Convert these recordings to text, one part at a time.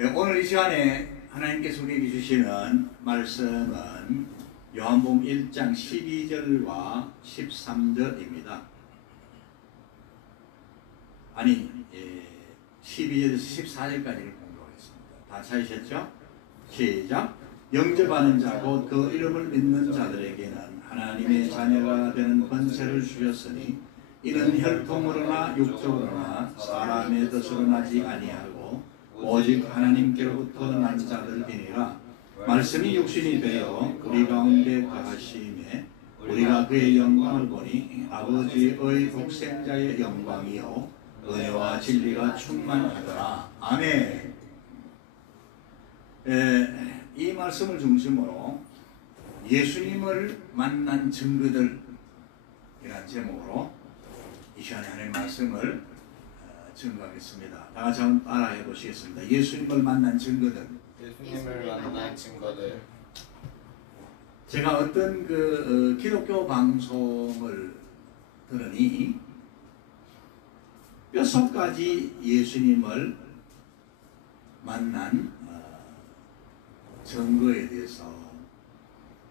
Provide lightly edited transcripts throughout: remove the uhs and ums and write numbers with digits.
오늘 이 시간에 하나님께서 우리에게 주시는 말씀은 요한복음 1장 12절과 13절입니다. 아니 12절에서 14절까지를 공부하겠습니다. 다 찾으셨죠? 시작! 영접하는 자 곧 그 이름을 믿는 자들에게는 하나님의 자녀가 되는 권세를 주셨으니 이는 혈통으로나 육적으로나 사람의 뜻으로 나지 아니하고 오직 하나님께로부터 난 자들이니라. 말씀이 육신이 되어 우리 가운데 거하심에 우리가 그의 영광을 보니 아버지의 독생자의 영광이요 은혜와 진리가 충만하더라. 아멘. 이 말씀을 중심으로 예수님을 만난 증거들 이라는 제목으로 이 시간에 하나님의 말씀을 증거하겠습니다. 다 같이 한번 따라해 보시겠습니다. 예수님을 만난 증거들. 예수님을 만난 증거들. 제가 어떤 기독교 방송을 들으니 뼛속까지 예수님을 만난 증거에 대해서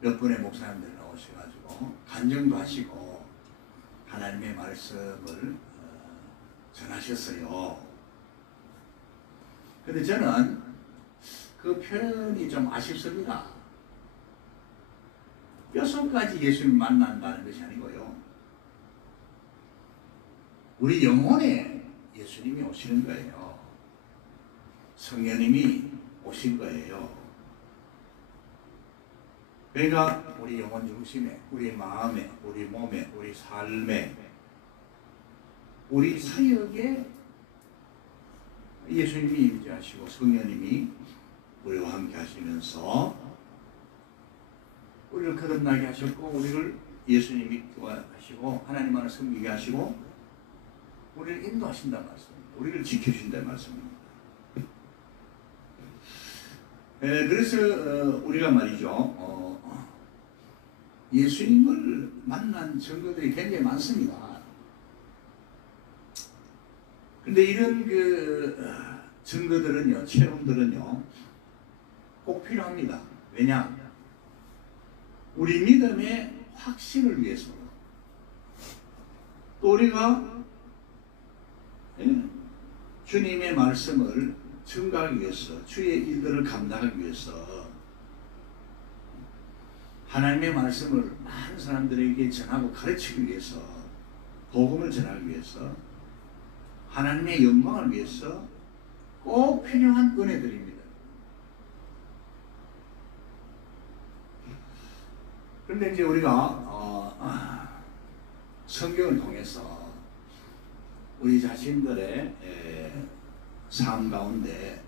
몇 분의 목사님들 나오셔가지고 간증도 하시고 하나님의 말씀을 전하셨어요. 근데 저는 그 표현이 좀 아쉽습니다. 뼛속까지 예수님 만난다는 것이 아니고요. 우리 영혼에 예수님이 오시는 거예요. 성령님이 오신 거예요. 그러니까 우리 영혼 중심에, 우리 마음에, 우리 몸에, 우리 삶에, 우리 사역에 예수님이 임재하시고 성령님이 우리와 함께 하시면서 우리를 거듭나게 하셨고 우리를 예수님이 구하시고 하나님 안에 섬기게 하시고 우리를 인도하신다는 말씀입니다. 우리를 지켜주신다는 말씀입니다. 그래서 우리가 말이죠 예수님을 만난 증거들이 굉장히 많습니다. 근데 이런 증거들은요, 체험들은요, 꼭 필요합니다. 왜냐? 우리 믿음의 확신을 위해서, 또 우리가 주님의 말씀을 증거하기 위해서, 주의 일들을 감당하기 위해서, 하나님의 말씀을 많은 사람들에게 전하고 가르치기 위해서, 복음을 전하기 위해서, 하나님의 영광을 위해서 꼭 필요한 은혜들입니다. 그런데 이제 우리가 성경을 통해서 우리 자신들의 삶 가운데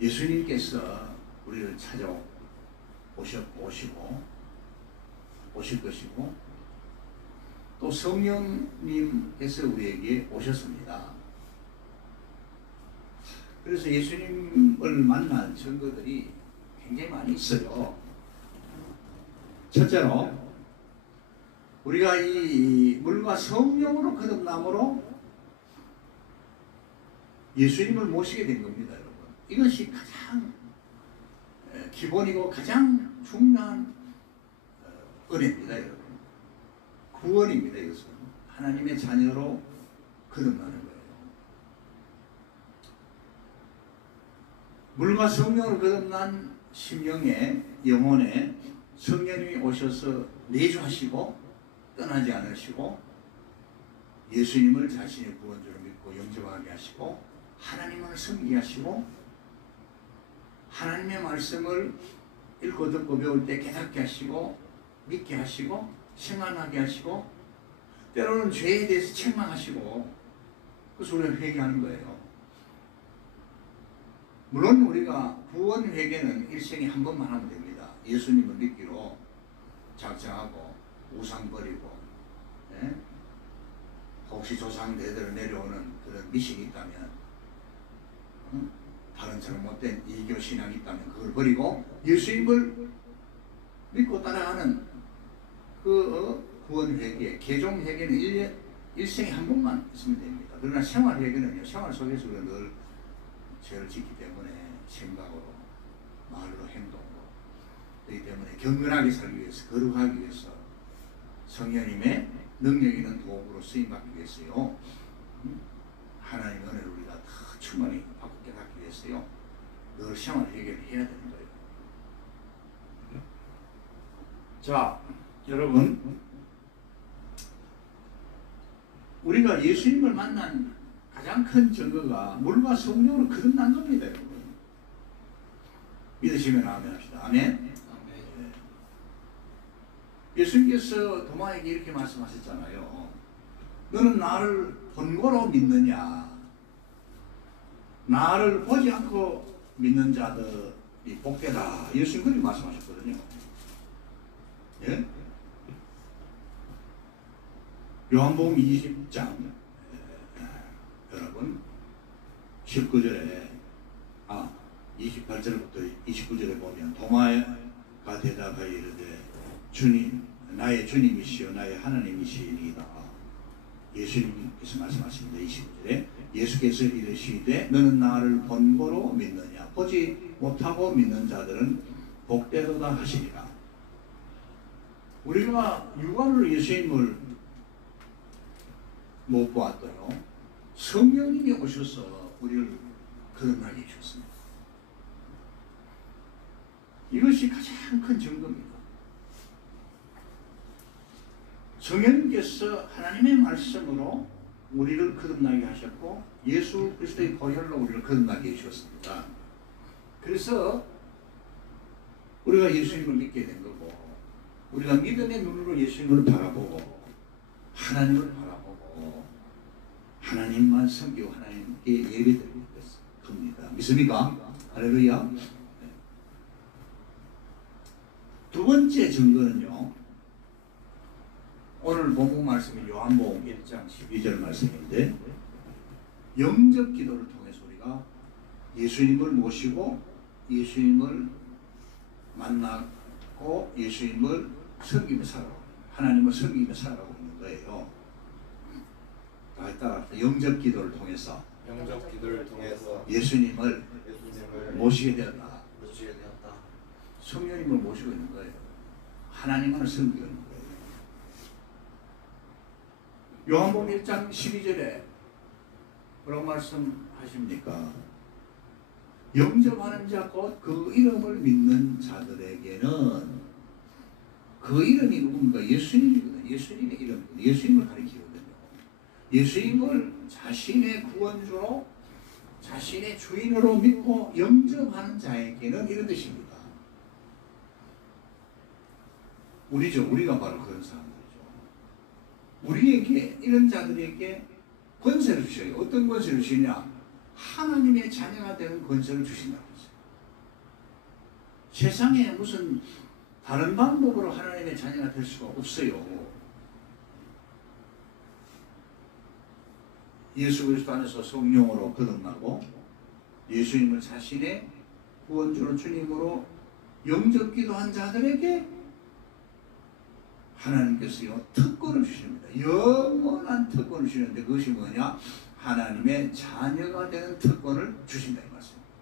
예수님께서 우리를 오실 것이고 또 성령님께서 우리에게 오셨습니다. 그래서 예수님을 만난 증거들이 굉장히 많이 있어요. 첫째로 우리가 이 물과 성령으로 거듭남으로 예수님을 모시게 된 겁니다, 여러분. 이것이 가장 기본이고 가장 중요한 은혜입니다, 여러분. 구원입니다. 이것은 하나님의 자녀로 거듭나는 거예요. 물과 성령으로 거듭난 심령에, 영혼에 성령님이 오셔서 내주하시고 떠나지 않으시고 예수님을 자신의 구원주로 믿고 영접하게 하시고 하나님을 섬기게 하시고 하나님의 말씀을 읽고 듣고 배울 때 깨닫게 하시고 믿게 하시고 생각나게 하시고 때로는 죄에 대해서 책망하시고 그래서 우리가 회개하는 거예요. 물론 우리가 구원 회개는 일생에 한 번만 하면 됩니다. 예수님을 믿기로 작정하고 우상 버리고 혹시 조상대대로 내려오는 그런 미신이 있다면 다른 잘못된 이교 신앙이 있다면 그걸 버리고 예수님을 믿고 따라가는 그 구원 회개, 개종 회개는 일생에 한 번만 있으면 됩니다. 그러나 생활 회개는요, 생활 속에서 늘 죄를 짓기 때문에 생각으로, 말로, 행동으로. 그렇기 때문에 경건하게 살기 위해서, 거룩하기 위해서 성령님의 능력 있는 도구로 쓰임받기 위해서요. 하나님의 은혜를 우리가 다 충만히 받고 깨닫기 위해서요. 늘 생활 해결을 해야 되는 거예요. 자, 여러분, 우리가 예수님을 만난 가장 큰 증거가 물과 성령으로 거듭난 겁니다, 여러분. 믿으시면 아멘 합시다. 아멘. 예수님께서 도마에게 이렇게 말씀하셨잖아요. 너는 나를 본거로 믿느냐? 나를 보지 않고 믿는 자들이 복되다. 예수님 그렇게 말씀하셨거든요. 예? 요한복음 20장 여러분 19절에 28절부터 29절에 보면 도마가 대답하여 이르되 주님, 나의 주님이시여 나의 하나님이시니이다. 예수님께서 말씀하십니다. 29절에 예수께서 이르시되 너는 나를 본거로 믿느냐? 보지 못하고 믿는 자들은 복되도다 하시니라. 우리가 육안으로 예수님을 못 보았더요. 성령님이 오셔서 우리를 거듭나게 해주셨습니다. 이것이 가장 큰 증거입니다. 성령님께서 하나님의 말씀으로 우리를 거듭나게 하셨고 예수 그리스도의 보혈로 우리를 거듭나게 해주셨습니다. 그래서 우리가 예수님을 믿게 된 거고 우리가 믿음의 눈으로 예수님을 바라보고 하나님을 바라보고 하나님만 섬기고 하나님께 예배드리는 겁니다. 믿습니까? 할렐루야. 네. 두 번째 증거는요. 오늘 본문 말씀이 요한복음 1장 12절 말씀인데 영접 기도를 통해서 우리가 예수님을 모시고 예수님을 만나고 예수님을 섬기며 살아가고 하나님을 섬기며 살아가고 있는 거예요. 다 따라 영접 기도를 통해서 예수님을 모시게 되었다. 성령님을 모시고 있는 거예요. 하나님을 섬기고 있는 거예요. 요한복음 1장 12절에 뭐라고 말씀하십니까? 영접하는 자 곧 그 이름을 믿는 자들에게는 그 이름이 누굽니까? 예수님이거든요. 예수님의 이름이거든요. 예수님을 가리키거든요. 예수님을 자신의 구원주로 자신의 주인으로 믿고 영접하는 자에게는 이런 뜻입니다. 우리가 바로 그런 사람들이죠. 우리에게 이런 자들에게 권세를 주셔요. 어떤 권세를 주시냐? 하나님의 자녀가 되는 권세를 주신다고 했어요. 세상에 무슨 다른 방법으로 하나님의 자녀가 될 수가 없어요. 예수 그리스도 안에서 성령으로 거듭나고 예수님을 자신의 구원주로 주님으로 영접기도 한 자들에게 하나님께서요 특권을 주십니다. 영원한 특권을 주시는데 그것이 뭐냐? 하나님의 자녀가 되는 특권을 주신다 이 말씀입니다.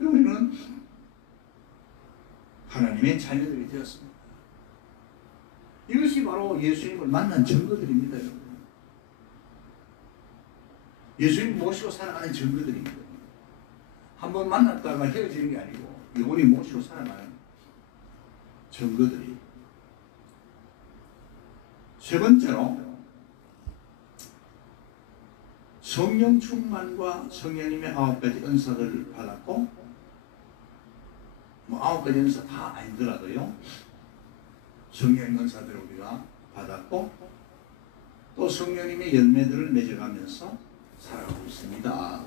우리는 하나님의 자녀들이 되었습니다. 이것이 바로 예수님을 만난 증거들입니다. 여러분. 예수님 모시고 살아가는 증거들입니다. 한번 만났다가 헤어지는 게 아니고 영원히 모시고 살아가는 증거들이. 세 번째로 성령 충만과 성령님의 9가지 은사들을 받았고 9가지 은사 다 아니더라도요 성령 은사들을 우리가 받았고 또 성령님의 열매들을 맺어가면서 살아가고 있습니다.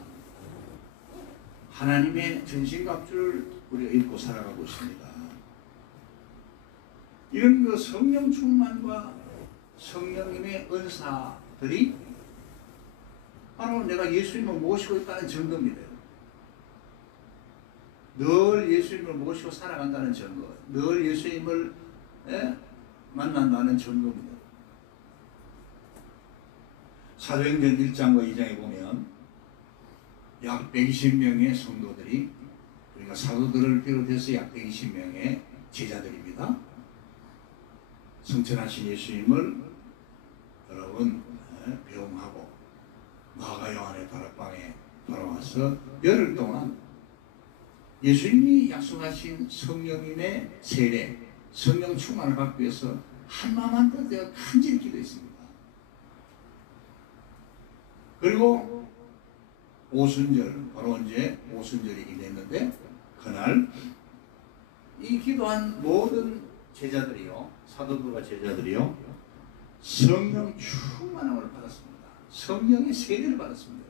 하나님의 전신갑주를 우리가 입고 살아가고 있습니다. 이런 그 성령 충만과 성령님의 은사들이 바로 내가 예수님을 모시고 있다는 증거입니다. 늘 예수님을 모시고 살아간다는 증거, 늘 예수님을 만난다는 증거입니다. 사도행전 1장과 2장에 보면 약 120명의 성도들이, 그러니까 사도들을 비롯해서 약 120명의 제자들입니다. 성천하신 예수님을 여러분 배웅하고 마가 요한의 다락방에 돌아와서 열흘 동안 예수님이 약속하신 성령님의 세례, 성령 충만을 받기 위해서 한마음한 뜻대로 간절히 기도했습니다. 그리고 오순절, 바로 이제 오순절이 임했는데 그날 이 기도한 모든 제자들이요, 사도들과 제자들이요, 성령 충만함을 받았습니다. 성령의 세례를 받았습니다.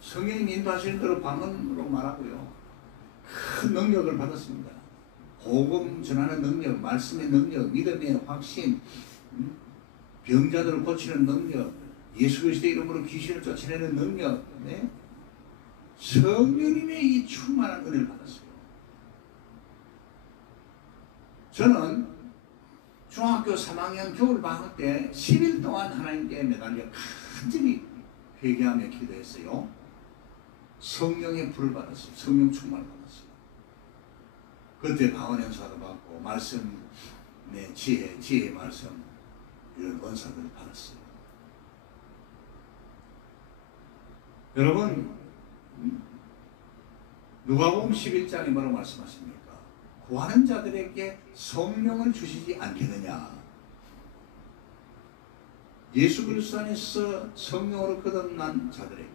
성령님 인도하시는 대로 방언으로 말하고요, 큰 능력을 받았습니다. 복음 전하는 능력, 말씀의 능력, 믿음의 확신, 병자들을 고치는 능력, 예수 그리스도의 이름으로 귀신을 쫓아내는 능력, 네? 성령님의 이 충만한 은혜를 받았어요. 저는 중학교 3학년 겨울방학 때 10일 동안 하나님께 매달려 간절히 회개하며 기도했어요. 성령의 불을 받았어요. 성령 충만을 받았어요. 그때 방언 연사도 받고 말씀의 지혜의 말씀, 이런 은사들을 받았어요. 여러분, 누가복음 11장에 뭐라고 말씀하십니까? 구하는 자들에게 성령을 주시지 않겠느냐. 예수 그리스도 안에서 성령으로 거듭난 자들에게,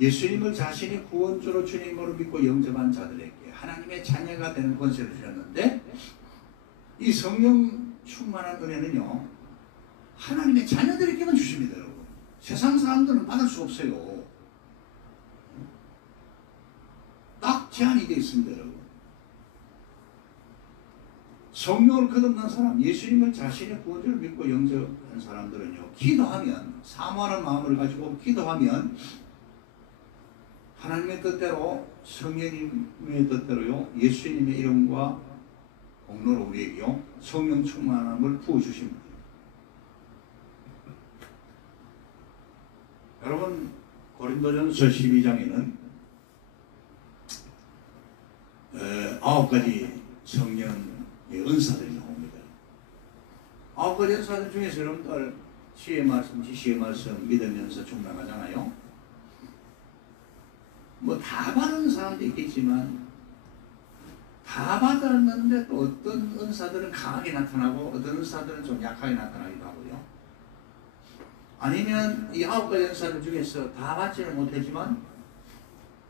예수님을 자신이 구원주로 주님으로 믿고 영접한 자들에게 하나님의 자녀가 되는 권세를 주셨는데, 이 성령 충만한 은혜는요, 하나님의 자녀들에게만 주십니다. 여러분, 세상 사람들은 받을 수 없어요. 딱 제한이 되어 있습니다. 여러분, 성령을 거듭난 사람, 예수님을 자신의 구원주를 믿고 영접한 사람들은요, 기도하면, 사모하는 마음을 가지고 기도하면 하나님의 뜻대로, 성령님의 뜻대로요, 예수님의 이름과 공로로 우리에게요, 성령 충만함을 부어주십니다. 여러분, 고린도전서 12장에는 9가지 성령의 은사들이 나옵니다. 9가지 은사들 중에서 여러분들 지혜의 말씀, 지식의 말씀 믿으면서 충만하잖아요. 뭐 다 받은 사람도 있겠지만, 다 받았는데 또 어떤 은사들은 강하게 나타나고 어떤 은사들은 좀 약하게 나타나기도 하고요. 아니면 이 9가지 은사들 중에서 다 받지는 못했지만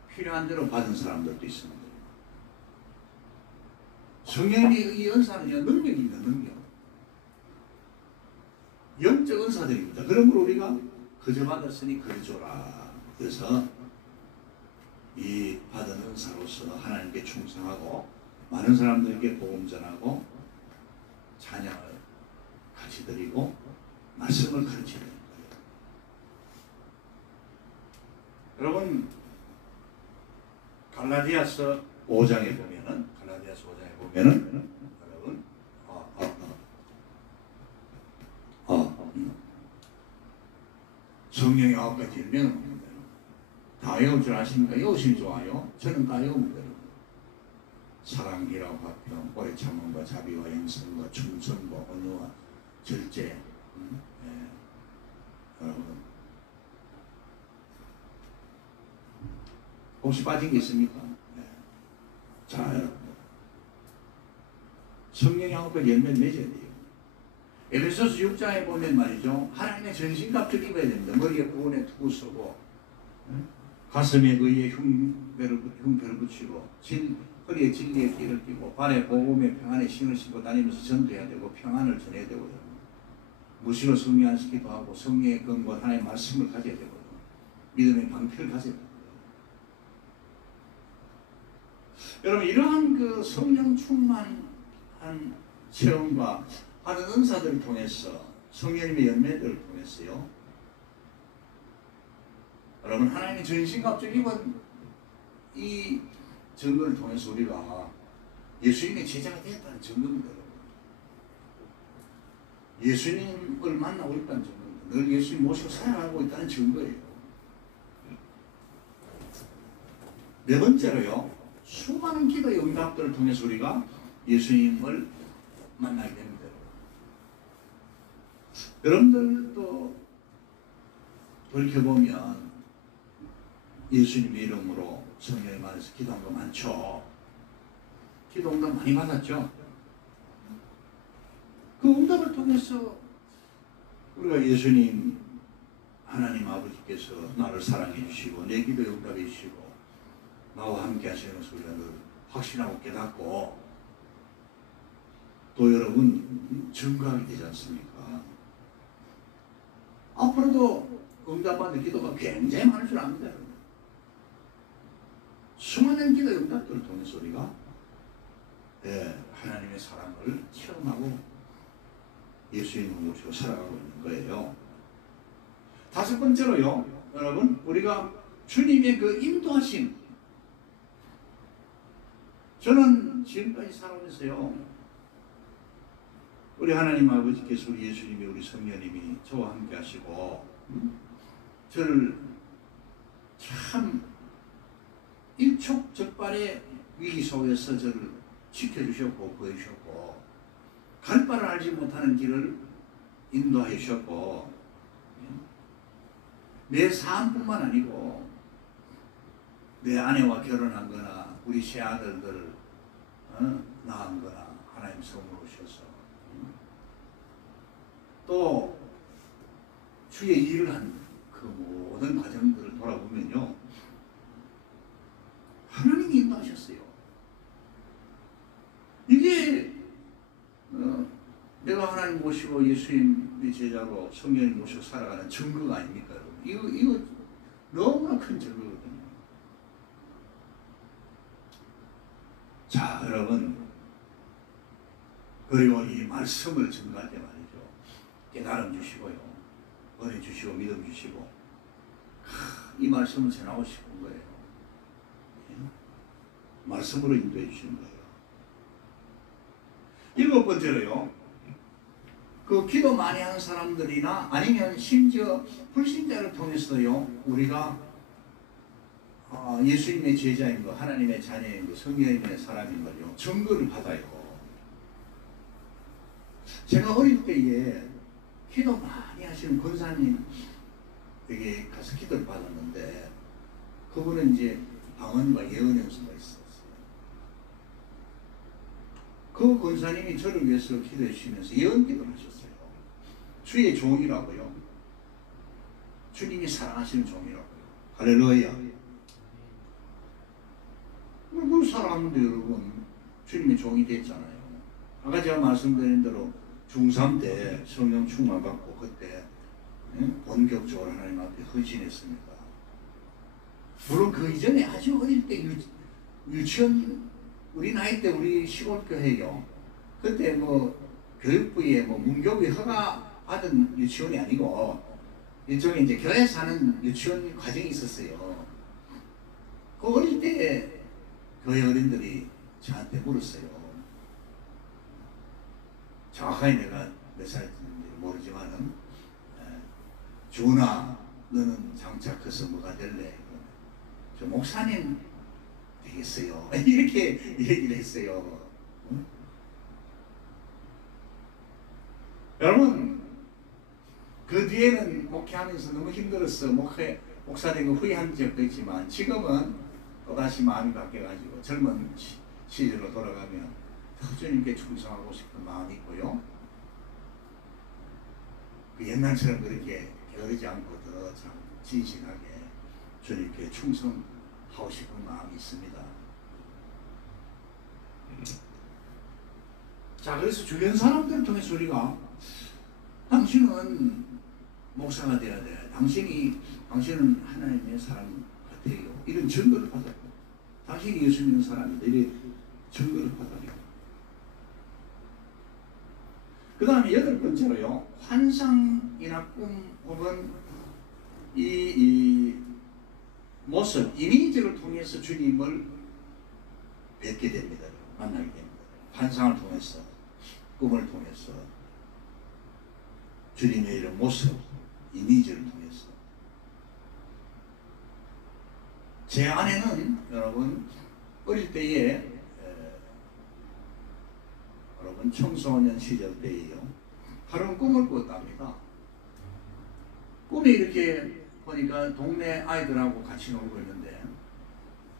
필요한 대로 받은 사람들도 있습니다. 성령의 이 은사는요, 능력입니다. 능력. 영적 은사들입니다. 그러므로 우리가 그저 받았으니 그저 줘라. 그래서 이 받은 은사로서 하나님께 충성하고 많은 사람들에게 복음 전하고 찬양을 같이 드리고 말씀을 가르치는 거예요. 여러분, 갈라디아서 5장에 보면은, 여러분, 성령의 9가지 일명은 다 외울 줄 아십니까? 외우시면 좋아요. 저는 다 외웁니다. 사랑, 희락, 화평, 오래 참음과 자비와 양선과 충성과 온유와 절제. 여러분, 혹시 빠진 게 있습니까? 네. 자, 여러분, 성령의 9가지 열매를 맺어야 돼요. 에베소서 6장에 보면 말이죠, 하나님의 전신갑주를 입어야 됩니다. 머리에 구원의 투구 쓰고, 가슴에 의의 흉배를 붙이고, 허리에 진리의 띠를 띠고, 발에 복음의 평안의 신을 신고 다니면서 전도해야 되고, 평안을 전해야 되고요. 무시로 성령 안에서 기도하고, 성령의 근거 하나님의 말씀을 가져야 되고요. 믿음의 방패를 가져야 되고요. 여러분, 이러한 그 성령 충만한 체험과 받은 은사들을 통해서, 성령님의 열매들을 통해서요, 여러분, 하나님의 전신갑주를 입은 이 증거를 통해서 우리가 예수님의 제자가 되었다는 증거입니다. 예수님을 만나고 있다는 증거입니다. 늘 예수님 모시고 살아가고 있다는 증거예요. 네 번째로요, 수많은 기도의 응답들을 통해서 우리가 예수님을 만나게 됩니다. 여러분들도 돌이켜보면 예수님의 이름으로 성령의 말에서 기도한 거 많죠. 기도 응답 많이 받았죠. 그 응답을 통해서 우리가 예수님 하나님 아버지께서 나를 사랑해 주시고 내 기도에 응답해 주시고 나와 함께 하시는 것을 우리가 늘 확신하고 깨닫고 또 여러분 증거하게 되지 않습니까? 앞으로도 응답받는 기도가 굉장히 많을 줄 압니다. 수많은 기도 응답들을 통해서 우리가 하나님의 사랑을 체험하고 예수님을 모시고 살아가고 있는 거예요. 다섯 번째로요, 여러분, 우리가 주님의 그 인도하심. 저는 지금까지 살아오면서요, 우리 하나님 아버지께서 우리 예수님이 우리 성령님이 저와 함께 하시고 저를 참 일촉즉발의 위기 속에서 저를 지켜주셨고 보여주셨고 갈 바를 알지 못하는 길을 인도하여 주셨고 내 삶뿐만 아니고 내 아내와 결혼한 거나 우리 새 아들들을 낳은 거나 하나님 선물로 주셔서 또 주의 일을 한 그 모든 과정들을 돌아보면요, 하나님이 인도하셨어요. 이게 내가 하나님 모시고 예수님의 제자로 성령님 모시고 살아가는 증거가 아닙니까? 이거 너무나 큰 증거거든요. 자, 여러분, 그리고 이 말씀을 증거할 때 말이죠, 깨달음 주시고요, 은혜 주시고 믿음 주시고 이 말씀을 전하고 싶은 거예요. 말씀으로 인도해 주시는 거예요. 일곱 번째로요, 그 기도 많이 하는 사람들이나 아니면 심지어 불신자를 통해서요, 우리가 예수님의 제자인 거, 하나님의 자녀인 거, 성령님의 사람인 걸요, 증거를 받아요. 제가 어릴 때에 기도 많이 하시는 권사님에게 가서 기도를 받았는데 그분은 이제 방언과 예언 연수가 있었어요. 그 권사님이 저를 위해서 기도해 주시면서 예언 기도를 하셨어요. 주의 종이라고요. 주님이 사랑하시는 종이라고요. 할렐루야. 그 사랑하는데 여러분 주님의 종이 됐잖아요. 아까 제가 말씀드린 대로 중3 때 성령 충만 받고 그때 본격적으로 하나님 앞에 헌신했습니다. 물론 그 이전에 아주 어릴 때 유치원, 우리 나이 때 우리 시골교회요, 그때 뭐 교육부에 뭐 문교부에 허가 받은 유치원이 아니고 일종의 이제 교회에서 하는 유치원 과정이 있었어요. 그 어릴 때 교회 어린들이 저한테 물었어요. 정확하게 내가 몇 살인지 모르지만은, 준아, 너는 장차 커서 뭐가 될래? 저 목사님 되겠어요. 이렇게 얘기를 했어요. 응? 여러분, 그 뒤에는 목회하면서 너무 힘들었어. 목사 되고 후회한 적도 있지만 지금은 또다시 마음이 바뀌어가지고 젊은 시절로 돌아가면 더 주님께 충성하고 싶은 마음이 있고요. 그 옛날처럼 그렇게 게으르지 않고 더 참 진실하게 주님께 충성하고 싶은 마음이 있습니다. 자, 그래서 주변 사람들을 통해서 우리가 당신은 목사가 돼야 돼. 당신은 하나님의 사람 같아요. 이런 증거를 받아요. 당신이 예수 믿는 사람이다. 이런 증거를 받아요. 그 다음에 여덟 번째로요, 환상이나 꿈 혹은 이 모습, 이미지를 통해서 주님을 뵙게 됩니다. 만나게 됩니다. 환상을 통해서, 꿈을 통해서 주님의 이런 모습, 이미지를 통해서. 제 아내는 여러분 어릴 때에 여러분 청소년 시절 때에요. 하루는 꿈을 꿨답니다. 꿈이 이렇게 보니까 동네 아이들하고 같이 놀고 있는데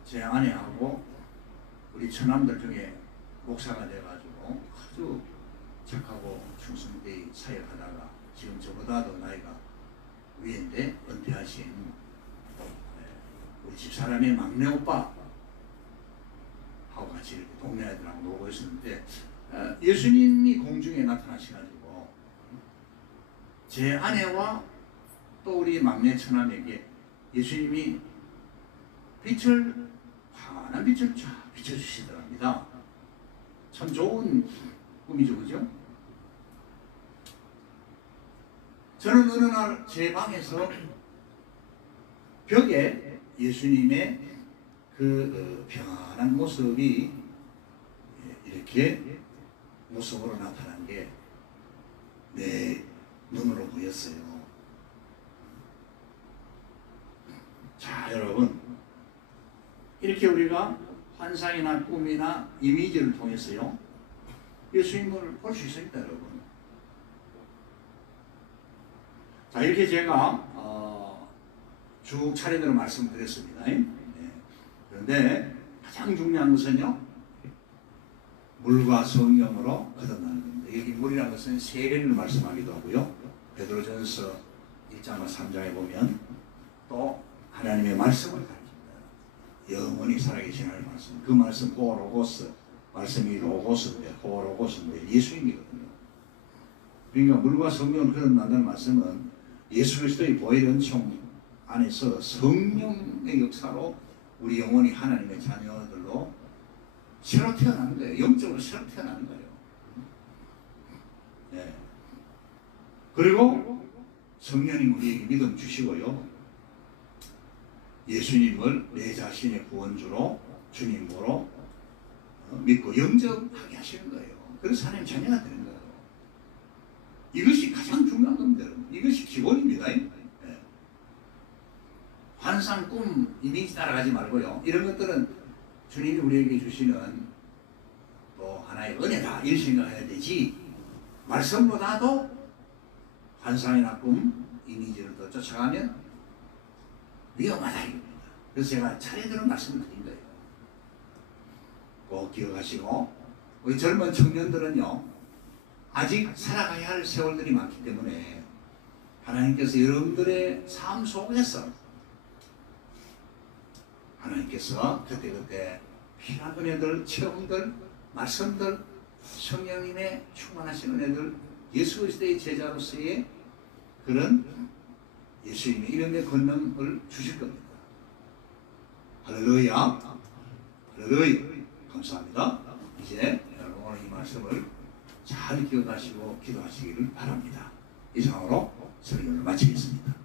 제 아내하고 우리 처남들 중에 목사가 돼가지고 아주 착하고 충성되이 사역하다가 지금 저보다도 나이가 위인데 은퇴하신 우리 집사람의 막내 오빠 하고 같이 이렇게 동네 아이들하고 놀고 있었는데 예수님이 공중에 나타나셔가지고 제 아내와 또 우리 막내 처남에게 예수님이 환한 빛을 쫙 비춰주시더랍니다. 참 좋은 꿈이죠, 그죠? 저는 어느 날 제 방에서 벽에 예수님의 그 평안한 모습이 이렇게 모습으로 나타난 게 내 눈으로 보였어요. 자, 여러분, 이렇게 우리가 환상이나 꿈이나 이미지를 통해서요 예수님을 볼 수 있습니다, 여러분. 자, 이렇게 제가 쭉 차례대로 말씀드렸습니다. 네. 그런데 가장 중요한 것은요, 물과 성령으로 거듭나는 겁니다. 여기 물이라는 것은 세례를 말씀하기도 하고요. 베드로전서 1장과 3장에 보면 또 하나님의 말씀을 가르칩니다. 영원히 살아계신 하나님의 말씀. 그 말씀 호로고스, 말씀이 로고스인데 호로고스인데 예수님이거든요. 그러니까 물과 성령을 거듭난다는 말씀은 예수 그리스도의 보혈 은총 안에서 성령의 역사로 우리 영혼이 하나님의 자녀들로 새로 태어나는 거예요. 영적으로 새로 태어나는 거예요. 네. 그리고 성령님 우리에게 믿음 주시고요. 예수님을 내 자신의 구원주로 주님으로 믿고 영접하게 하시는 거예요. 그래서 하나님 자녀가 되는 거예요. 이것이 가장 중요한 겁니다. 이것이 기본입니다. 네. 환상, 꿈, 이미지 따라가지 말고요. 이런 것들은 주님이 우리에게 주시는 또 하나의 은혜다 이런 생각해야 되지, 말씀보다도 환상이나 꿈, 이미지를 더 쫓아가면 위험하다 이겁니다. 그래서 제가 차례대로 말씀드린 거예요. 꼭 기억하시고, 우리 젊은 청년들은요 아직 살아가야 할 세월들이 많기 때문에 하나님께서 여러분들의 삶 속에서 하나님께서 그때그때 필요한 은혜들, 체험들, 말씀들, 성령님의 충만하신 은혜들, 예수 그리스도의 제자로서의 그런 예수님의 이름의 권능을 주실 겁니다. 할렐루야, 할렐루야. 감사합니다. 이제 여러분 오늘 이 말씀을 잘 기억하시고 기도하시기를 바랍니다. 이상으로 설교를 마치겠습니다.